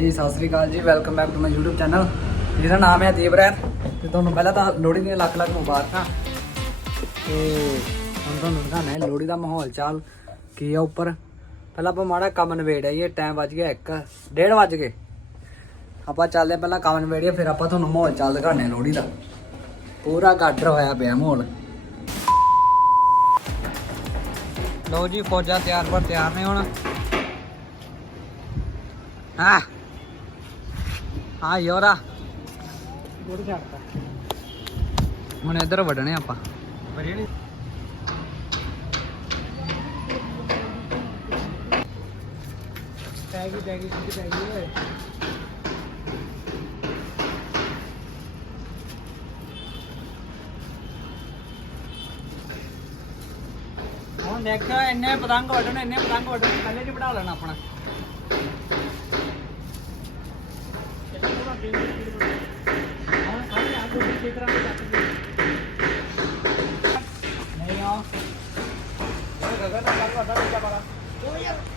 ਜੀ ਸਤਿ ਸ੍ਰੀ ਅਕਾਲ ਜੀ welcome back to my YouTube channel ਜਿਹਦਾ ਨਾਮ ਹੈ ਦੇਵਰੈਤ ਤੇ ਤੁਹਾਨੂੰ ਪਹਿਲਾਂ ਤਾਂ ਲੋਹੜੀ ਦੀਆਂ ਲੱਖ ਲੱਖ ਮੁਬਾਰਕਾਂ। ਤੇ ਹੁਣ ਤੁਹਾਨੂੰ ਦਿਖਾਣਾ ਹੈ ਲੋਹੜੀ ਦਾ ਮਾਹੌਲ ਚਾਲ, ਕੀ ਆ ਉੱਪਰ। ਪਹਿਲਾਂ ਆਪਾਂ ਮਾੜਾ ਕੰਮ ਨਵੇੜਿਆ ਇਹ ਟਾਈਮ ਵੱਜ ਗਿਆ 1 1:30 ਵੱਜ ਗਏ। ਆਪਾਂ ਚੱਲਦੇ ਹਾਂ ਪਹਿਲਾਂ ਕੰਮ ਨਵੇੜੀਏ ਫਿਰ ਆਪਾਂ ਤੁਹਾਨੂੰ ਮਾਹੌਲ ਚਾਲ ਦਿਖਾਣੇ ਲੋਹੜੀ ਦਾ। ਪੂਰਾ ਗਾਡਰ ਹੋਇਆ ਪਿਆ ਮਾਹੌਲ। ਲਓ ਜੀ, ਫੌਜਾਂ ਤਿਆਰ ਪਰ ਤਿਆਰ ਨੇ ਹੁਣ। ਹਾਂ। ਹਾਂ ਯੋਰਾ ਗੁੜ ਛੱਡਤਾ। ਹੁਣ ਇੱਧਰ ਵੜਨੇ ਆਪਾਂ। ਬਰੀ ਨਹੀਂ। ਸਿੱਧੀ ਪੈ ਗਈ ਓਏ। ਹੁਣ ਦੇਖ ਇੰਨੇ ਪਤੰਗ ਵੱਢਣੇ ਇੰਨੇ ਪਤੰਗ ਵੱਢਣੇ ਪਹਿਲੇ ਚ ਵਢਾ ਲੈਣਾ ਆਪਣਾ ਹੁਣ ਸਾਰੇ ਆ ਗਏ ਕਿਸੇ ਤਰ੍ਹਾਂ ਦੇ ਚੱਕ ਗਏ ਨਹੀਂ ਆ ਗਗਨ ਦਾ ਗੱਲ ਵੱਡਾ ਬੱਚਾ ਬੜਾ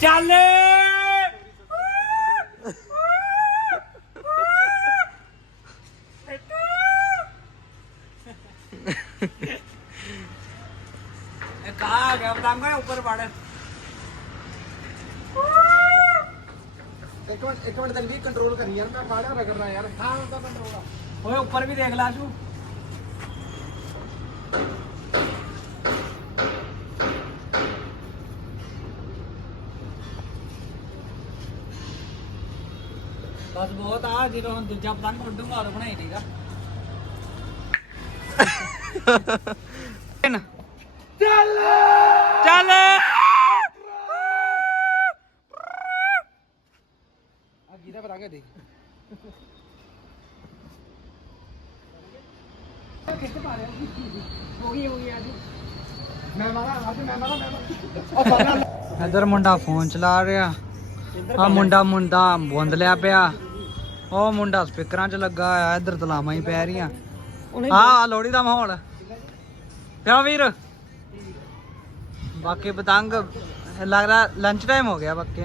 ਚੱਲ ਇਹ ਕਾ ਗਿਆ ਪਤੰਗ ਉੱਪਰ ਵੜ। ਇੱਕ ਮਿੰਟ ਇੱਕ ਮਿੰਟ ਤੈਨੂੰ ਵੀ ਕੰਟਰੋਲ ਕਰੀ ਯਾਰ ਮੈਂ ਬਾੜਾ ਰਗੜਨਾ ਯਾਰ। ਹਾਂ ਹੁਣ ਤਾਂ ਕੰਟਰੋਲ ਆ। ਓਏ ਉੱਪਰ ਵੀ ਦੇਖ ਲਾ ਤੂੰ ਬਸ ਬਹੁਤ ਆ ਜਦੋਂ ਹੁਣ ਦੂਜਾ ਪਤੰਗ ਉੱਡੂਗਾ ਉਹ ਬਣਾਈ ਦੇਗਾ ਚੱਲ। ਚੱਲ ਆ ਗੀਦਾ ਪਰਾਂਗੇ ਦੇਖ ਕਿੱਥੇ ਮਾਰਿਆ ਹੋ ਗਈ ਹੋ ਗਈ ਅੱਜ ਮੈਂ ਮਾਰਾ ਅੱਜ ਮੈਂ ਮਾਰਾ ਮੈਂ ਮਾਰਾ ਉਹ ਬੰਨਾ ਇੱਧਰ ਮੁੰਡਾ ਫੋਨ ਚਲਾ ਰਿਹਾ। ਆ ਮੁੰਡਾ ਮੁੰਡਾ ਬੁੰਦ ਲਿਆ ਪਿਆ। ਉਹ ਮੁੰਡਾ ਸਪੀਕਰਾਂ 'ਚ ਲੱਗਾ ਆ ਇਧਰ ਤਲਾਵਾਂ ਹੀ ਪੈ ਰਹੀਆਂ। ਆ ਲੋਹੜੀ ਦਾ ਮਾਹੌਲ। ਕਿਉਂ ਵੀਰ। ਬਾਕੀ ਪਤੰਗ, ਲੱਗਦਾ ਲੰਚ ਟਾਈਮ ਹੋ ਗਿਆ ਬਾਕੀ।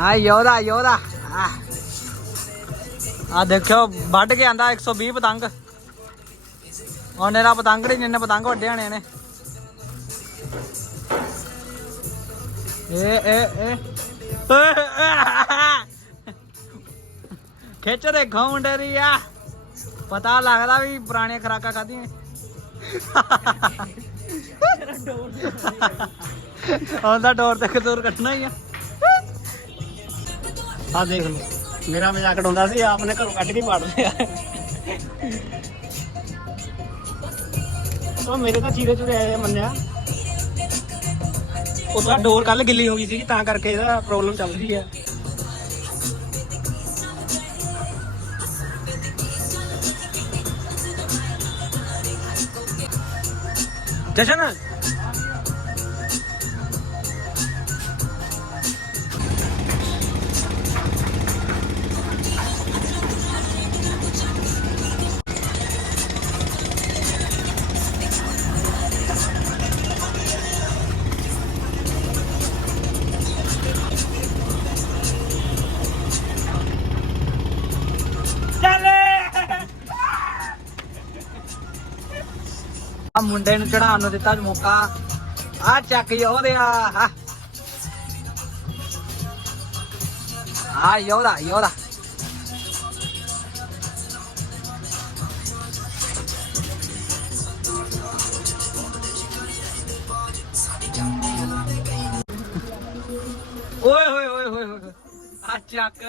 ਆ ਯੋਦਾ ਯੋਦਾ ਆ ਆ ਦੇਖਿਓ, ਵੱਢ ਕੇ ਆਂਦਾ 120 ਪਤੰਗ। ਉਹਨੇ ਦਾ ਪਤੰਗ ਨਹੀਂ ਜਿੰਨੇ ਪਤੰਗ ਵੱਡੇ ਹੋਣੇ ਨੇ। ਏ ਏ ਏ ਖਿੱਚ ਦੇ ਘੌਂਡੇ ਦੀ ਆ। ਪਤਾ ਲੱਗਦਾ ਵੀ ਪੁਰਾਣੀਆਂ ਖਰਾਕਾਂ ਖਾਧੀਆਂ ਉਹਦਾ ਡੋਰ ਤੇ ਕਦੂਰ ਕੱਟਣਾ ਹੀ ਆ। ਆ ਦੇਖ ਲਓ। ਮੇਰਾ ਮਜ਼ਾਕ ਡਾਉਂਦਾ ਸੀ ਆਪਨੇ ਘਰੋਂ ਕੱਢ ਕੇ ਪਾੜ ਲਿਆ। ਉਹ ਮੇਰੇ ਤਾਂ ਚੀਰੇ ਚੁਰੇ ਆਏ ਆ ਮੰਨਿਆ। ਉਹ ਡੋਰ ਕੱਲ ਗਿੱਲੀ ਹੋ ਗਈ ਸੀ ਤਾਂ ਕਰਕੇ ਇਹਦਾ ਪ੍ਰੋਬਲਮ ਚੱਲ ਰਹੀ ਹੈ ਜਸ਼ਨ ਆ ਮੁੰਡੇ ਨੂੰ ਚੜਾਉਣ ਨੂੰ ਦਿੱਤਾ ਮੌਕਾ। ਆ ਚੱਕ ਯੋਧਿਆ ਆ ਯੋਧਾ ਯੋਧਾ ਓਏ ਹੋਏ ਹੋਏ ਹੋਏ ਆ ਚੱਕ।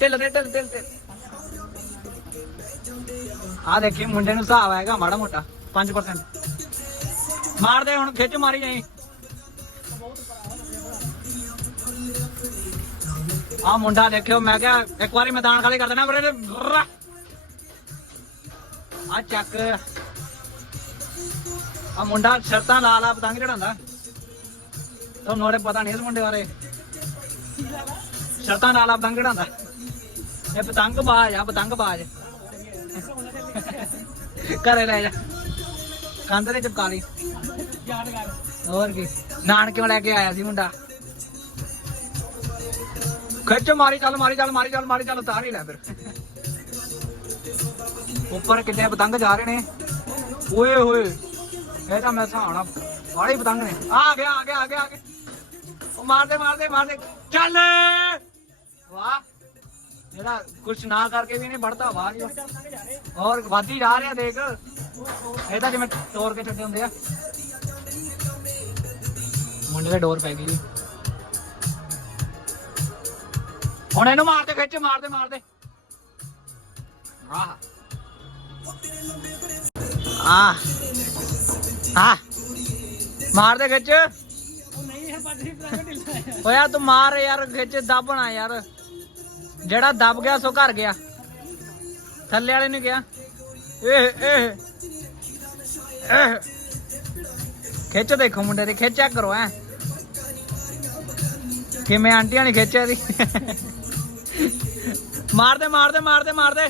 ਢਿੱਲ ਦੇ, ਢਿੱਲ ਢਿੱਲ ਢਿੱਲ। ਆ ਦੇਖੀ, ਮੁੰਡੇ ਨੂੰ ਹਿਸਾਬ ਆਏਗਾ ਮਾੜਾ ਮੋਟਾ 5% ਮਾਰ ਦੇ ਹੁਣ, ਖਿੱਚ ਮਾਰੀ ਜਾਈ। ਆ ਮੁੰਡਾ ਦੇਖਿਓ, ਮੈਂ ਕਿਹਾ ਇੱਕ ਵਾਰੀ ਮੈਦਾਨ ਖਾਲੀ ਕਰ ਦੇਣਾ ਬਰੇ ਆ ਚੱਕ। ਆ ਮੁੰਡਾ ਸ਼ਰਤਾਂ ਲਾ ਲਾ ਪਤੰਗ ਚੜਾਉਂਦਾ ਤੁਹਾਨੂੰ ਉਹਦੇ ਪਤਾ ਨਹੀਂ ਇਸ ਮੁੰਡੇ ਬਾਰੇ। ਸ਼ਰਤਾਂ ਲਾ ਲਾ ਪਤੰਗ ਚੜਾਉਂਦਾ ਇਹ ਪਤੰਗ ਬਾਜ ਆ ਪਤੰਗ ਬਾਜ ਘਰੇ ਲੈ ਜਾ। ਕੰਧ ਤੇ ਚਪਕਾ ਲਈ। ਹੋਰ ਕੀ। ਨਾਨਕਿਓਂ ਲੈ ਕੇ ਆਇਆ ਸੀ ਮੁੰਡਾ। ਖਿੱਚ, ਮਾਰੀ, ਚੱਲ ਮਾਰੀ ਚੱਲ ਮਾਰੀ ਚੱਲ ਮਾਰੀ, ਚੱਲ, ਉਤਾਰ ਹੀ ਲੈ ਫਿਰ। ਉੱਪਰ ਕਿੰਨੇ ਪਤੰਗ ਜਾ ਰਹੇ ਨੇ? ਓਏ ਹੋਏ, ਇਹ ਤਾਂ ਮੈਂ ਸਹਾਣਾ ਬਾੜੇ ਪਤੰਗ ਨੇ। ਆ ਗਿਆ ਆ ਗਿਆ ਆ ਗਿਆ ਆ ਗਿਆ। ਉਹ ਮਾਰਦੇ ਮਾਰਦੇ ਮਾਰਦੇ ਚੱਲ! ਵਾਹ। ਜਿਹੜਾ ਕੁਛ ਨਾ ਕਰਕੇ ਵੀ ਨਹੀਂ ਵੜਦਾ ਬਾਹਰ ਹੀ ਔਰ ਵਾਦੀ ਜਾ ਰਿਹਾ ਦੇਖ। ਇਹ ਤਾਂ ਜਿਵੇਂ ਤੋੜ ਕੇ ਛੱਡੇ ਹੁੰਦੇ ਆ। ਮੁੰਡੇ ਦੇ ਡੋਰ ਪੈ ਗਈ ਜੀ। ਹੁਣ ਇਹਨੂੰ ਮਾਰ ਦੇ ਖਿੱਚ ਮਾਰ ਦੇ ਮਾਰ ਦੇ। ਆਹ। ਆ ਆ ਮਾਰ ਦੇ ਖਿੱਚ। ਉਹ ਨਹੀਂ ਹੈ ਪੱਜ ਹੀ ਪਤੰਗ ਢਿੱਲਾ ਯਾਰ ਤੂੰ ਮਾਰ ਯਾਰ ਖਿੱਚ ਦੱਬਣਾ ਯਾਰ। ਜਿਹੜਾ ਦੱਬ ਗਿਆ ਸੋ ਘਰ ਗਿਆ। ਥੱਲੇ ਵਾਲੇ ਨੇ ਗਿਆ ਇਹ ਇਹ ਖਿੱਚ ਦੇਖੋ ਮੁੰਡੇ ਦੀ ਖਿੱਚਿਆ ਕਰੋ ਐ ਕਿਵੇਂ ਆਂਟੀਆਂ ਨੇ ਖਿੱਚਿਆ ਦੀ ਮਾਰਦੇ ਮਾਰਦੇ ਮਾਰਦੇ ਮਾਰਦੇ।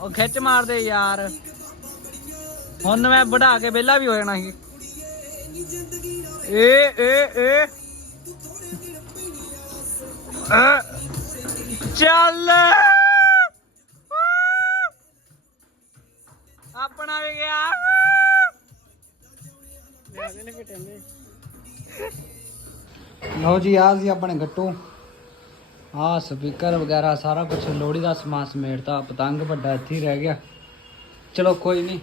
ਉਹ ਖਿੱਚ ਮਾਰਦੇ ਯਾਰ। ਹੁਣ ਮੈਂ ਵਢਾ ਕੇ ਵਿਹਲਾ ਵੀ ਹੋ ਜਾਣਾ ਸੀ। ਏ ਏ ਏ। ਅ, ਚੱਲ। ਆਪਣਾ ਵੀ ਗਿਆ। ਲਓ ਜੀ ਆ ਸੀ ਆਪਣੇ ਗੱਟੂ। ਆ ਸਪੀਕਰ ਵਗੈਰਾ, ਸਾਰਾ ਕੁਝ ਲੋੜੀ ਦਾ ਸਮਾਨ ਸਮੇਟਤਾ, ਪਤੰਗ ਵੱਡਾ ਇੱਥੇ ਹੀ ਰਹਿ ਗਿਆ। ਚਲੋ ਕੋਈ ਨਹੀਂ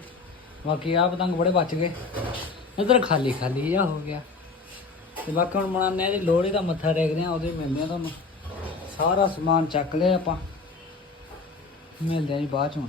ਬਾਕੀ ਆ ਪਤੰਗ ਬੜੇ ਬਚ ਗਏ। ਇਧਰ ਖਾਲੀ ਖਾਲੀ ਆ ਹੋ ਗਿਆ। ਤੇ ਬਾਕੀ ਹੁਣ ਮਨਾਉਂਦੇ ਆ ਜੀ ਲੋੜੀ ਦਾ ਮੱਥਾ ਟੇਕਦੇ ਆ ਉਹਦੇ ਮਿਲਦੇ ਆ ਤੁਹਾਨੂੰ। ਸਾਰਾ ਸਮਾਨ ਚੱਕ ਲਿਆ ਆਪਾਂ। ਮਿਲਦੇ ਆ ਜੀ ਬਾਅਦ ਚ ਹੁਣ।